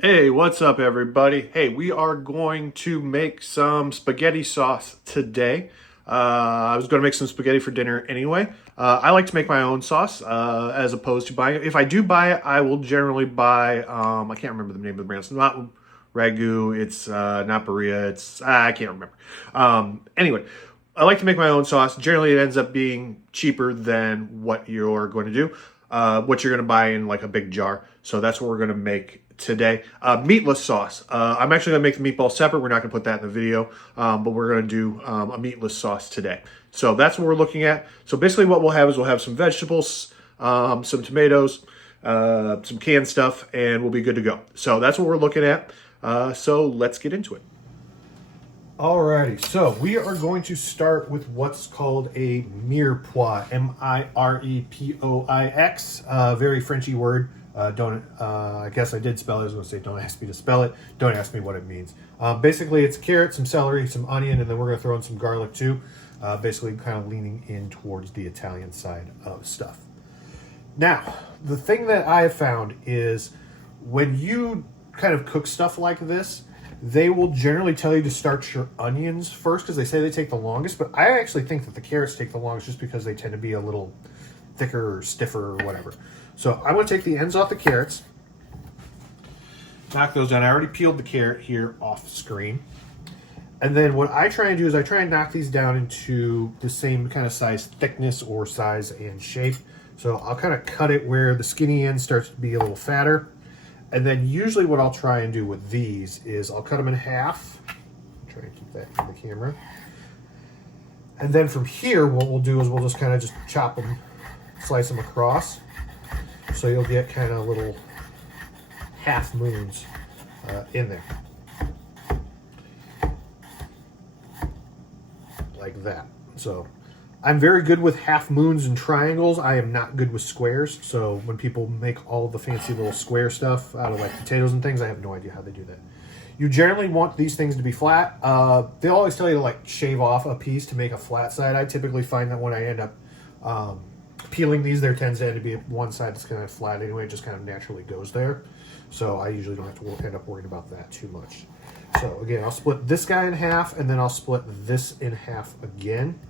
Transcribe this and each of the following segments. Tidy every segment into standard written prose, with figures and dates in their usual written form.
Hey, what's up, everybody? Hey, we are going to make some spaghetti sauce today. I was going to make some spaghetti for dinner anyway. I like to make my own sauce as opposed to buying it. If I do buy it, I will generally buy, I can't remember the name of the brand. It's not Ragu, it's not Berea, I can't remember. Anyway, I like to make my own sauce. Generally, it ends up being cheaper than what you're going to do, what you're going to buy in like a big jar. So that's what we're going to make today. Meatless sauce. I'm actually going to make the meatballs separate. We're not going to put that in the video, but we're going to do a meatless sauce today. So that's what we're looking at. So basically what we'll have is we'll have some vegetables, some tomatoes, some canned stuff, and we'll be good to go. So that's what we're looking at. So let's get into it. Alrighty, so we are going to start with what's called a mirepoix, Mirepoix, very Frenchy word. I guess I did spell it. I was going to say, don't ask me to spell it. Don't ask me what it means. Basically, it's carrot, some celery, some onion, and then we're going to throw in some garlic too. Basically, kind of leaning in towards the Italian side of stuff. Now, the thing that I have found is when you kind of cook stuff like this, they will generally tell you to start your onions first because they say they take the longest, but I actually think that the carrots take the longest just because they tend to be a little thicker or stiffer or whatever. So I'm going to take the ends off the carrots, knock those down. I already peeled the carrot here off screen. And then what I try and do is I try and knock these down into the same kind of size, thickness or size and shape. So I'll kind of cut it where the skinny end starts to be a little fatter. And then usually what I'll try and do with these is I'll cut them in half. Try and keep that in the camera. And then from here, what we'll do is we'll just kind of just chop them, slice them across. So you'll get kind of little half moons in there. Like that. So I'm very good with half moons and triangles. I am not good with squares. So when people make all the fancy little square stuff out of like potatoes and things, I have no idea how they do that. You generally want these things to be flat. They always tell you to like shave off a piece to make a flat side. I typically find that when I end up peeling these, there tends to be one side that's kind of flat anyway. It just kind of naturally goes there. So I usually don't have to end up worrying about that too much. So again, I'll split this guy in half and then I'll split this in half again.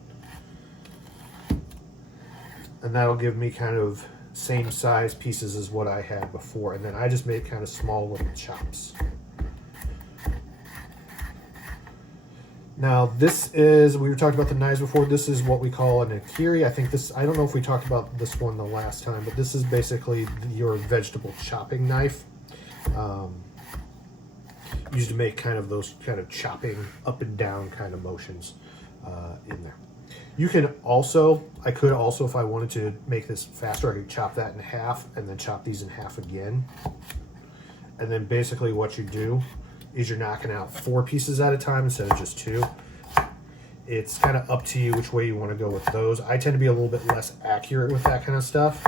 And that'll give me kind of same size pieces as what I had before. And then I just make kind of small little chops. Now this is, we were talking about the knives before, this is what we call an akiri. I think this, I don't know if we talked about this one the last time, but this is basically your vegetable chopping knife. Used to make kind of those kind of chopping up and down kind of motions in there. You can also, I could also, if I wanted to make this faster, I could chop that in half and then chop these in half again. And then basically what you do is you're knocking out 4 pieces at a time instead of just 2. It's kind of up to you which way you want to go with those. I tend to be a little bit less accurate with that kind of stuff.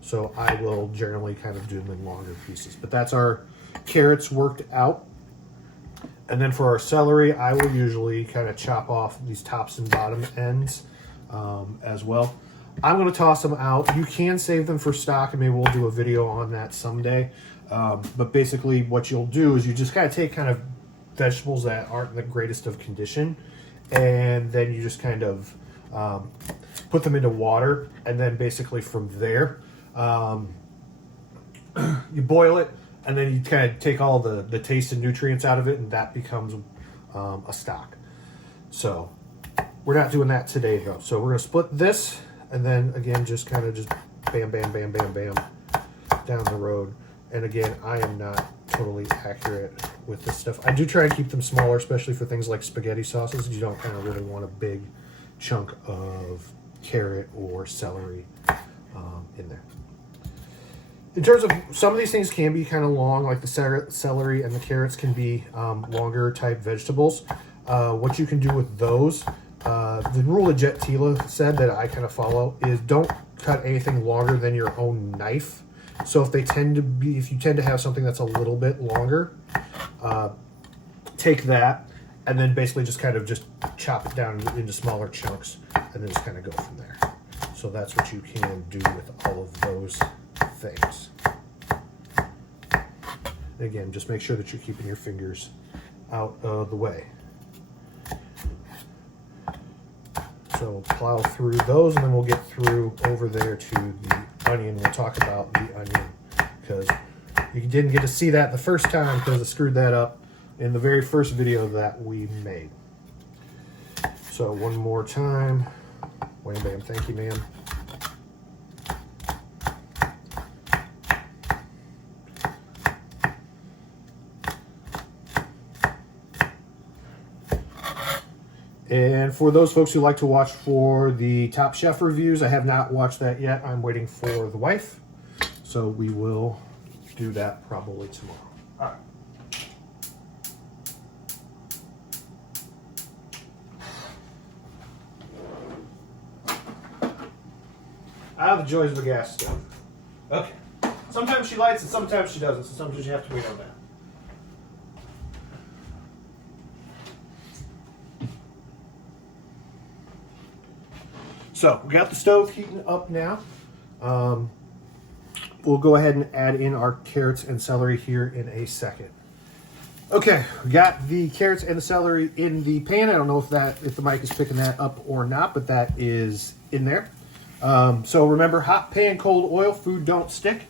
So I will generally kind of do them in longer pieces. But that's our carrots worked out. And then for our celery, I will usually kind of chop off these tops and bottom ends as well. I'm going to toss them out. You can save them for stock, and maybe we'll do a video on that someday. But basically what you'll do is you just kind of take kind of vegetables that aren't in the greatest of condition, and then you just kind of put them into water, and then basically from there, you boil it, and then you kind of take all the taste and nutrients out of it, and that becomes a stock. So we're not doing that today, though. So we're going to split this, and then, again, just kind of just bam, bam, bam, bam, bam down the road. And, again, I am not totally accurate with this stuff. I do try and keep them smaller, especially for things like spaghetti sauces. You don't kind of really want a big chunk of carrot or celery in there. In terms of, some of these things can be kind of long, like the celery and the carrots can be longer type vegetables. What you can do with those, the rule that Jet Tila said that I kind of follow is don't cut anything longer than your own knife. So if you tend to have something that's a little bit longer, take that and then basically just kind of just chop it down into smaller chunks and then just kind of go from there. So that's what you can do with all of those things. Again, just make sure that you're keeping your fingers out of the way. So we'll plow through those, and then we'll get through over there to the onion. We'll talk about the onion because you didn't get to see that the first time because I screwed that up in the very first video that we made. So one more time. Wham bam, thank you, ma'am. And for those folks who like to watch for the Top Chef reviews, I have not watched that yet. I'm waiting for the wife. So we will do that probably tomorrow. All right. The joys of a gas stove. Okay. Sometimes she lights and sometimes she doesn't, so sometimes you have to wait on that. So we got the stove heating up now. We'll go ahead and add in our carrots and celery here in a second. Okay, we got the carrots and the celery in the pan. I don't know if the mic is picking that up or not, but that is in there. So remember, hot pan, cold oil, food don't stick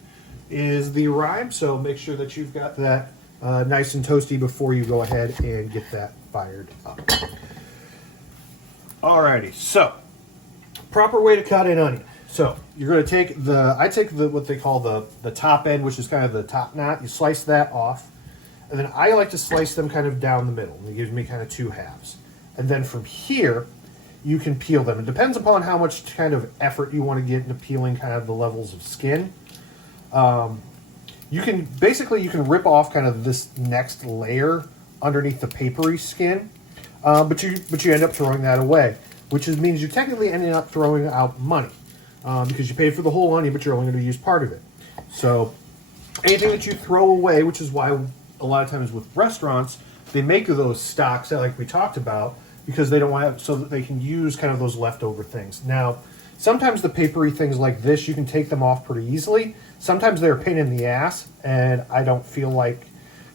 is the rhyme. So make sure that you've got that nice and toasty before you go ahead and get that fired up. Alrighty, so proper way to cut an onion. So you're going to take I take what they call the top end, which is kind of the top knot. You slice that off, and then I like to slice them kind of down the middle. It gives me kind of two halves. And then from here, you can peel them. It depends upon how much kind of effort you want to get into peeling kind of the levels of skin. You can rip off kind of this next layer underneath the papery skin, but you end up throwing that away, which means you're technically ending up throwing out money because you paid for the whole onion, but you're only going to use part of it. So anything that you throw away, which is why a lot of times with restaurants, they make those stocks like we talked about, because they don't want to, so that they can use kind of those leftover things. Now, sometimes the papery things like this, you can take them off pretty easily. Sometimes they're a pain in the ass, and I don't feel like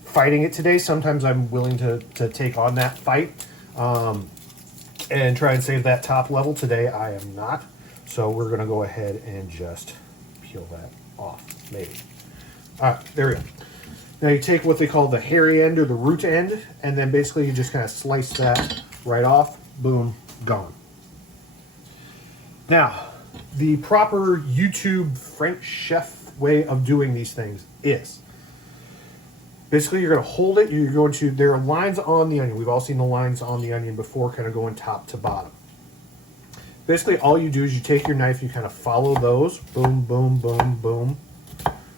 fighting it today. Sometimes I'm willing to take on that fight and try and save that top level. Today, I am not. So we're going to go ahead and just peel that off, maybe. All right, there we go. Now you take what they call the hairy end or the root end, and then basically you just kind of slice that right off. Boom, gone. Now, the proper YouTube French chef way of doing these things is basically you're going to hold it. There are lines on the onion. We've all seen the lines on the onion before, kind of going top to bottom. Basically, all you do is you take your knife, you kind of follow those. Boom, boom, boom, boom.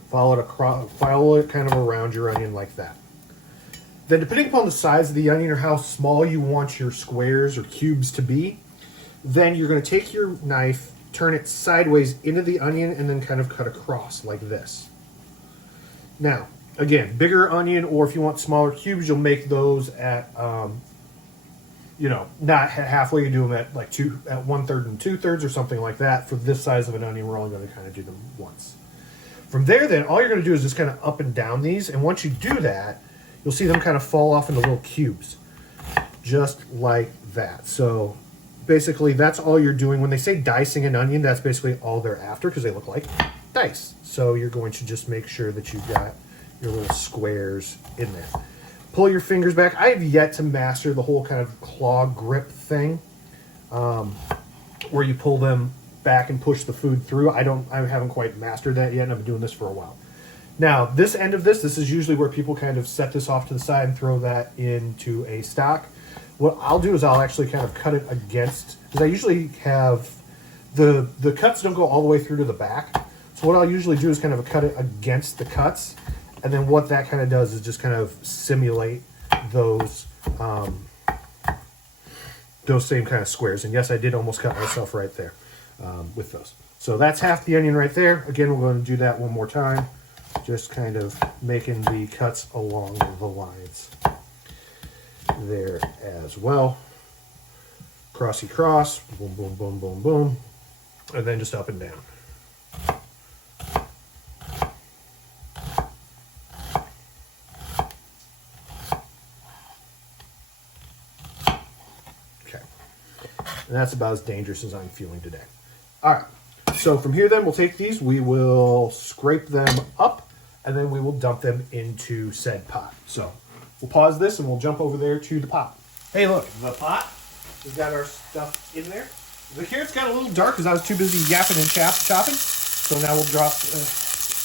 Follow it kind of around your onion like that. Then depending upon the size of the onion or how small you want your squares or cubes to be, then you're going to take your knife, turn it sideways into the onion, and then kind of cut across like this. Now, again, bigger onion, or if you want smaller cubes, you'll make those at, not halfway. You do them at like 1/3 and 2/3 or something like that. For this size of an onion, we're only going to kind of do them once. From there, then, all you're going to do is just kind of up and down these, and once you do that, you'll see them kind of fall off into little cubes, just like that. So basically, that's all you're doing. When they say dicing an onion, that's basically all they're after, because they look like dice. So you're going to just make sure that you've got your little squares in there. Pull your fingers back. I have yet to master the whole kind of claw grip thing, where you pull them back and push the food through. I haven't quite mastered that yet, and I've been doing this for a while. Now, this end of this is usually where people kind of set this off to the side and throw that into a stock. What I'll do is I'll actually kind of cut it against, because I usually have, the cuts don't go all the way through to the back. So what I'll usually do is kind of cut it against the cuts, and then what that kind of does is just kind of simulate those same kind of squares. And yes, I did almost cut myself right there with those. So that's half the onion right there. Again, we're going to do that one more time. Just kind of making the cuts along the lines there as well. Crossy cross, boom, boom, boom, boom, boom, and then just up and down. And that's about as dangerous as I'm feeling today. All right. So from here then, we'll take these, we will scrape them up, and then we will dump them into said pot. So we'll pause this and we'll jump over there to the pot. Hey, look, the pot. We've got our stuff in there. The here it's got a little dark because I was too busy yapping and chopping. So now we'll drop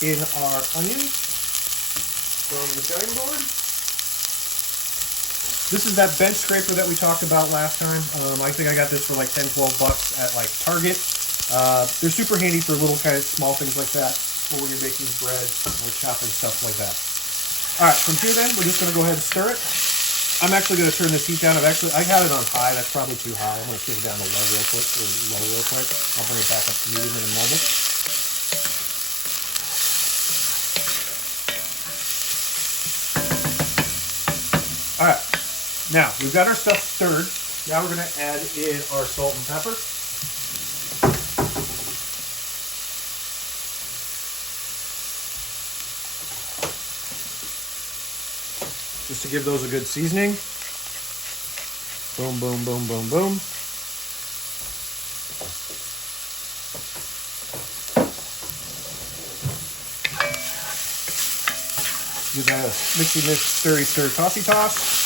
in our onions from the cutting board. This is that bench scraper that we talked about last time. I think I got this for like 10, 12 bucks at like Target. They're super handy for little kind of small things like that, or when you're making bread or chopping stuff like that. All right, from here then, we're just going to go ahead and stir it. I'm actually going to turn this heat down. I had it on high. That's probably too high. I'm going to keep it down to low real quick. I'll bring it back up to medium in a moment. All right. Now, we've got our stuff stirred. Now we're going to add in our salt and pepper. Just to give those a good seasoning. Boom, boom, boom, boom, boom. Give that a mixy mix, stirry stir, tossy toss.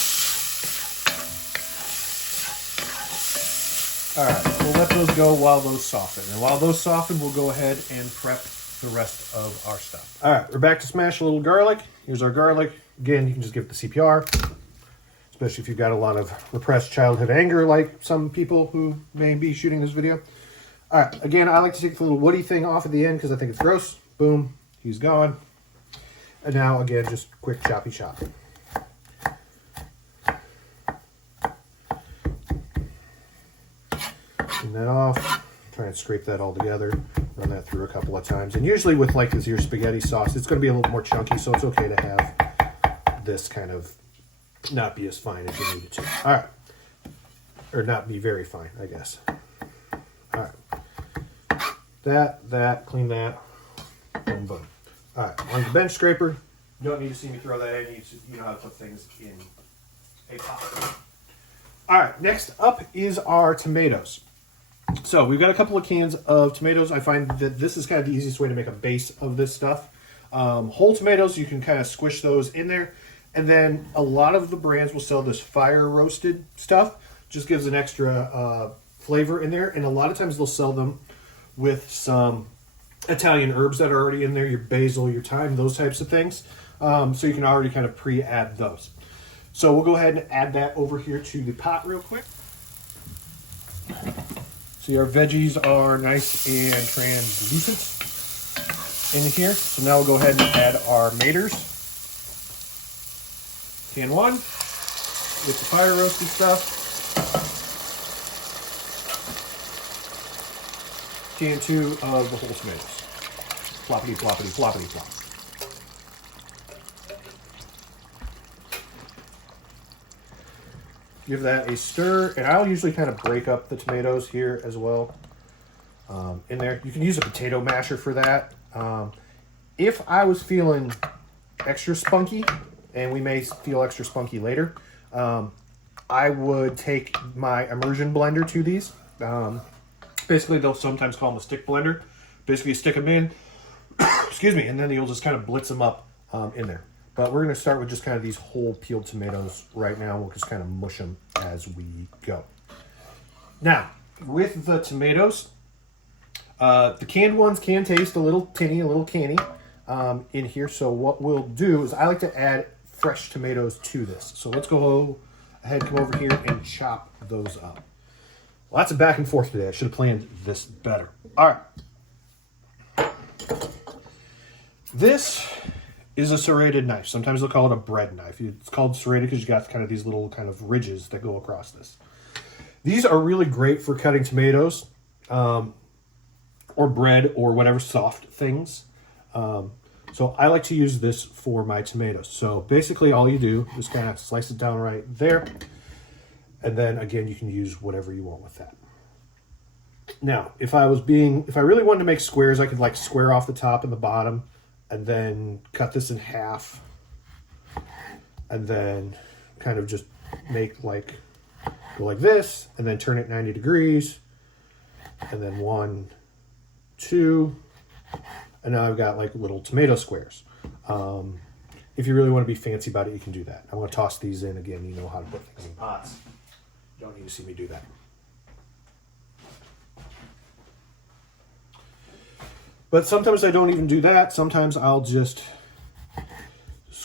All right, we'll let those go while those soften. And while those soften, we'll go ahead and prep the rest of our stuff. All right, we're back to smash a little garlic. Here's our garlic. Again, you can just give it the CPR, especially if you've got a lot of repressed childhood anger like some people who may be shooting this video. All right, again, I like to take the little woody thing off at the end because I think it's gross. Boom, he's gone. And now, again, just quick choppy chop. Clean that off. Try and scrape that all together. Run that through a couple of times. And usually with like this, your spaghetti sauce, it's going to be a little more chunky, so it's okay to have this kind of not be as fine as you need it to. All right. Or not be very fine, I guess. All right. That, clean that. Boom, boom. All right, on the bench scraper. You don't need to see me throw that in. You know how to put things in a pot. All right, next up is our tomatoes. So we've got a couple of cans of tomatoes. I find that this is kind of the easiest way to make a base of this stuff. Whole tomatoes, you can kind of squish those in there. And then a lot of the brands will sell this fire roasted stuff. Just gives an extra flavor in there. And a lot of times they'll sell them with some Italian herbs that are already in there, your basil, your thyme, those types of things. So you can already kind of pre-add those. So we'll go ahead and add that over here to the pot real quick. See, our veggies are nice and translucent in here. So now we'll go ahead and add our maters. Can 1 with the fire roasted stuff. Can 2 of the whole tomatoes. Floppity, floppity, floppity, flop. Give that a stir, and I'll usually kind of break up the tomatoes here as well in there. You can use a potato masher for that. If I was feeling extra spunky, and we may feel extra spunky later, I would take my immersion blender to these. Basically, they'll sometimes call them a stick blender. Basically, you stick them in, excuse me, and then you'll just kind of blitz them up in there. But we're going to start with just kind of these whole peeled tomatoes right now. We'll just kind of mush them as we go. Now, with the tomatoes, the canned ones can taste a little tinny, a little canny in here. So what we'll do is I like to add fresh tomatoes to this. So let's go ahead, come over here and chop those up. Lots of back and forth today. I should have planned this better. All right. This is a serrated knife. Sometimes they'll call it a bread knife. It's called serrated because you got kind of these little kind of ridges that go across this. These are really great for cutting tomatoes or bread or whatever soft things. So I like to use this for my tomatoes. So basically all you do is kind of slice it down right there. And then again, you can use whatever you want with that. Now, if I really wanted to make squares, I could like square off the top and the bottom and then cut this in half and then kind of just make like go like this, and then turn it 90 degrees, and then 1, 2, and now I've got like little tomato squares. If you really want to be fancy about it, you can do that. I want to toss these in again. You know how to put things in pots. You don't need to see me do that. But sometimes I don't even do that. Sometimes I'll just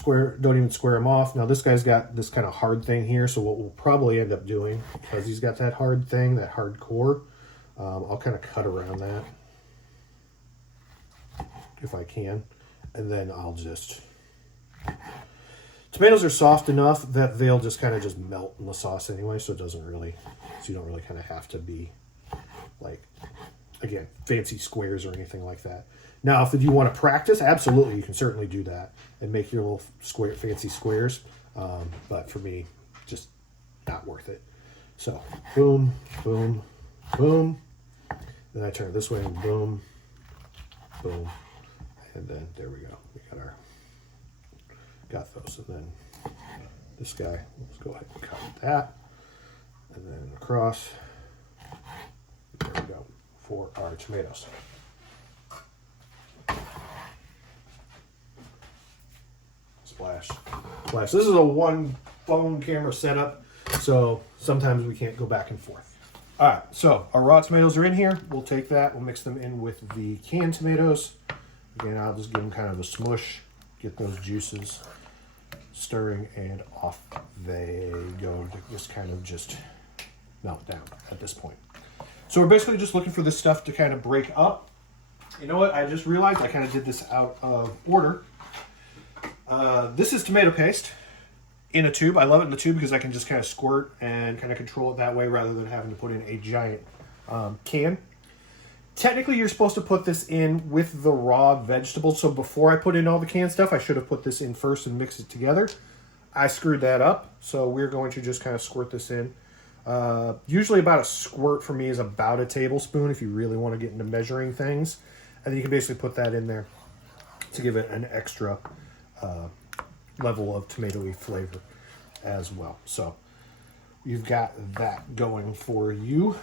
don't even square them off. Now this guy's got this kind of hard thing here, so what we'll probably end up doing, because he's got that hard thing, that hard core, I'll kind of cut around that if I can, and then I'll just... Tomatoes are soft enough that they'll just kind of just melt in the sauce anyway, so it doesn't really, so you don't really kind of have to be like, again, fancy squares or anything like that. Now, if you want to practice, absolutely, you can certainly do that and make your little fancy squares. But for me, just not worth it. So, boom, boom, boom. Then I turn it this way and boom, boom. And then there we go. We got those. And then this guy, let's go ahead and cut that. And then across. There we go. For our tomatoes. Splash. Splash. This is a one phone camera setup, so sometimes we can't go back and forth. All right, so our raw tomatoes are in here. We'll take that, we'll mix them in with the canned tomatoes. Again, I'll just give them kind of a smush, get those juices stirring, and off they go to just kind of just melt down at this point. So we're basically just looking for this stuff to kind of break up. You know what? I just realized I kind of did this out of order. This is tomato paste in a tube. I love it in the tube because I can just kind of squirt and kind of control it that way rather than having to put in a giant can. Technically, you're supposed to put this in with the raw vegetables. So before I put in all the canned stuff, I should have put this in first and mixed it together. I screwed that up. So we're going to just kind of squirt this in. Usually about a squirt for me is about a tablespoon if you really want to get into measuring things. And then you can basically put that in there to give it an extra level of tomatoey flavor as well. So you've got that going for you.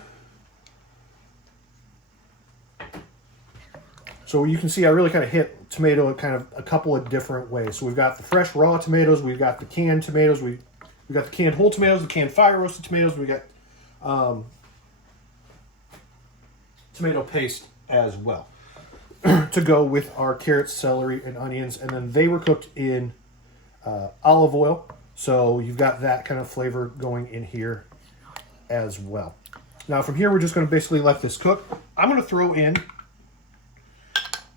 So you can see I really kind of hit tomato kind of a couple of different ways. So we've got the fresh raw tomatoes, we've got the canned tomatoes, we got the canned whole tomatoes, the canned fire roasted tomatoes, we got tomato paste as well to go with our carrots, celery, and onions. And then they were cooked in olive oil. So you've got that kind of flavor going in here as well. Now from here, we're just going to basically let this cook. I'm going to throw in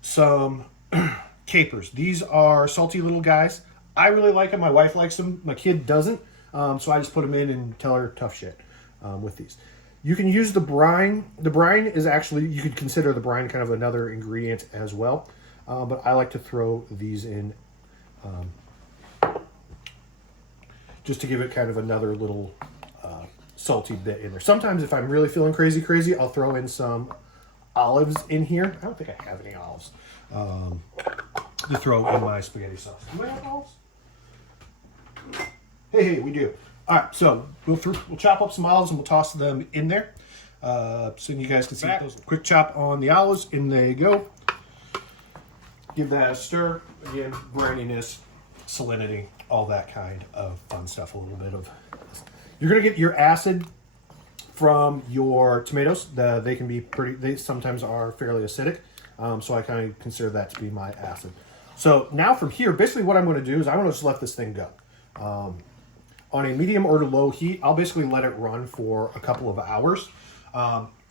some capers. These are salty little guys. I really like them. My wife likes them. My kid doesn't. So I just put them in and tell her tough shit with these. You can use the brine. The brine is actually, you could consider the brine kind of another ingredient as well. But I like to throw these in just to give it kind of another little salty bit in there. Sometimes if I'm really feeling crazy, I'll throw in some olives in here. I don't think I have any olives to throw in my spaghetti sauce. Do I have olives? Hey, we do. All right, so we'll chop up some olives and we'll toss them in there. So you guys can see those. Quick chop on the olives. In they go. Give that a stir. Again, brininess, salinity, all that kind of fun stuff. A little bit of. You're gonna get your acid from your tomatoes. They can be pretty. They sometimes are fairly acidic. So I kind of consider that to be my acid. So now from here, basically what I'm going to do is I'm going to just let this thing go. On a medium or low heat, I'll basically let it run for a couple of hours.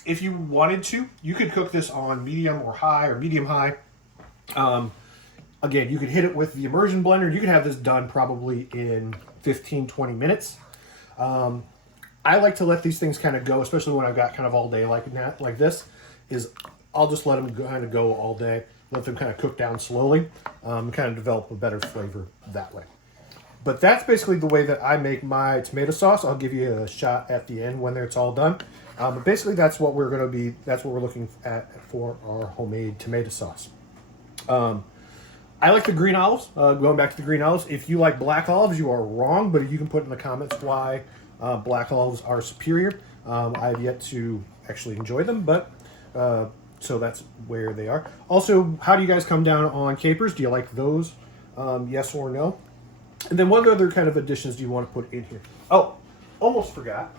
If you wanted to, you could cook this on medium or high or medium high. Again, you could hit it with the immersion blender. You could have this done probably in 15-20 minutes. I like to let these things kind of go, especially when I've got kind of all day like this, is I'll just let them kind of go all day, let them kind of cook down slowly, kind of develop a better flavor that way. But that's basically the way that I make my tomato sauce. I'll give you a shot at the end when it's all done. But basically that's what we're looking at for our homemade tomato sauce. I like the green olives, going back to the green olives. If you like black olives, you are wrong, but you can put in the comments why Black olives are superior. I have yet to actually enjoy them, but so that's where they are. Also, how do you guys come down on capers? Do you like those? Yes or no? And then what other kind of additions do you want to put in here? Oh, almost forgot.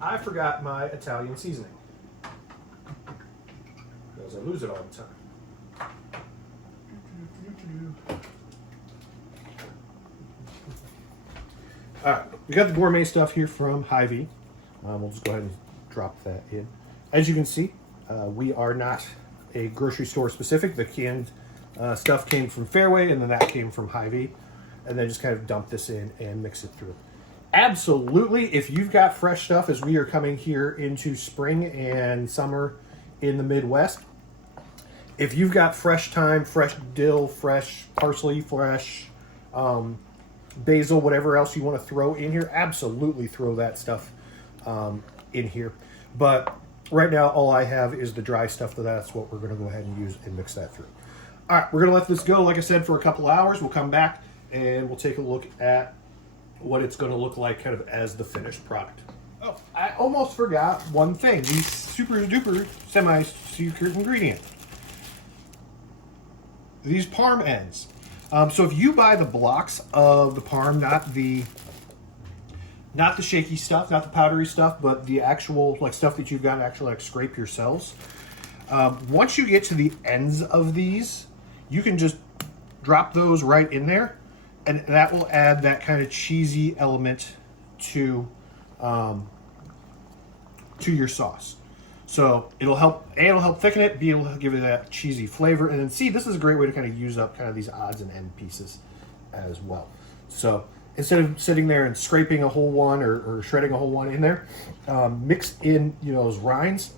I forgot my Italian seasoning. Because I lose it all the time. All right, we got the gourmet stuff here from Hy-Vee. We'll just go ahead and drop that in. As you can see, we are not a grocery store specific. The canned stuff came from Fairway, and then that came from Hy-Vee. And then just kind of dump this in and mix it through. Absolutely, if you've got fresh stuff, as we are coming here into spring and summer in the Midwest, if you've got fresh thyme, fresh dill, fresh parsley, fresh basil, whatever else you want to throw in here, absolutely throw that stuff in here. But right now, all I have is the dry stuff, so that's what we're going to go ahead and use and mix that through. All right, we're going to let this go, like I said, for a couple hours. We'll come back and we'll take a look at what it's going to look like kind of as the finished product. Oh, I almost forgot one thing. The super duper semi-secret ingredient. These parm ends. So if you buy the blocks of the parm, not the shaky stuff, not the powdery stuff, but the actual like stuff that you've got to actually like scrape yourselves. Once you get to the ends of these, you can just drop those right in there, and that will add that kind of cheesy element to your sauce. So it'll help thicken it, B, it'll give it that cheesy flavor, and then C, this is a great way to kind of use up kind of these odds and end pieces as well. So instead of sitting there and scraping a whole one or shredding a whole one in there, mix in those rinds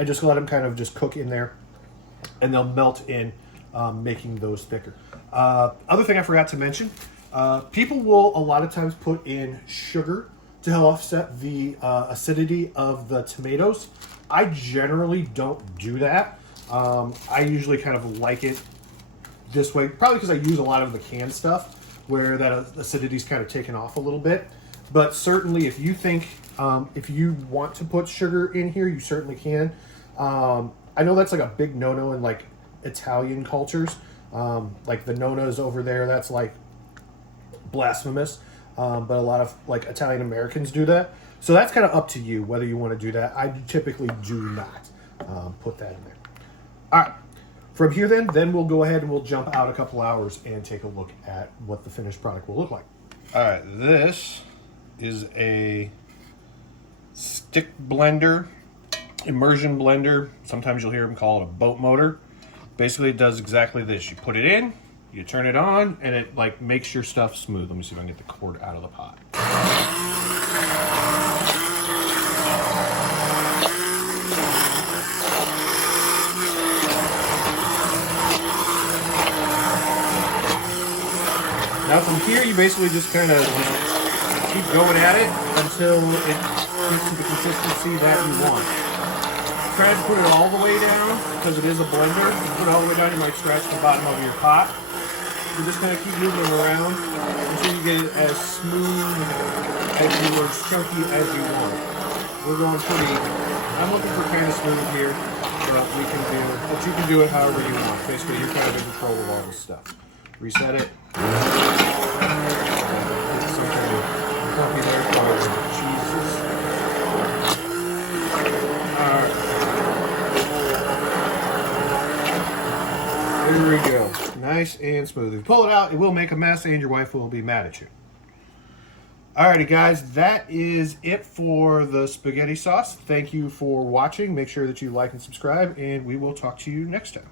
and just let them kind of just cook in there, and they'll melt in, making those thicker. Other thing I forgot to mention, people will a lot of times put in sugar to help offset the acidity of the tomatoes. I generally don't do that. I usually kind of like it this way, probably because I use a lot of the canned stuff where that acidity is kind of taken off a little bit. But certainly if you think, if you want to put sugar in here, you certainly can. I know that's like a big no-no in like Italian cultures. Like the nonas over there, that's like blasphemous. But a lot of like Italian Americans do that. So that's kind of up to you whether you want to do that. I typically do not put that in there. All right. From here then we'll go ahead and we'll jump out a couple hours and take a look at what the finished product will look like. All right. This is a stick blender, immersion blender. Sometimes you'll hear them call it a boat motor. Basically, it does exactly this. You put it in, you turn it on, and it like makes your stuff smooth. Let me see if I can get the cord out of the pot. Now from here, you basically just kind of keep going at it until it gets to the consistency that you want. Try to put it all the way down because it is a blender. If you put it all the way down, you might scratch the bottom of your pot. You just kind of keep moving it around until you get it as smooth as you or as chunky as you want. We're going pretty. I'm looking for kind of smooth here, but you can do it however you want. Basically, you're kind of in control of all this stuff. Reset it. Get some kind of coffee there for cheeses. Alright. There we go. Nice and smooth. If you pull it out, it will make a mess and your wife will be mad at you. Alrighty guys, that is it for the spaghetti sauce. Thank you for watching. Make sure that you like and subscribe, and we will talk to you next time.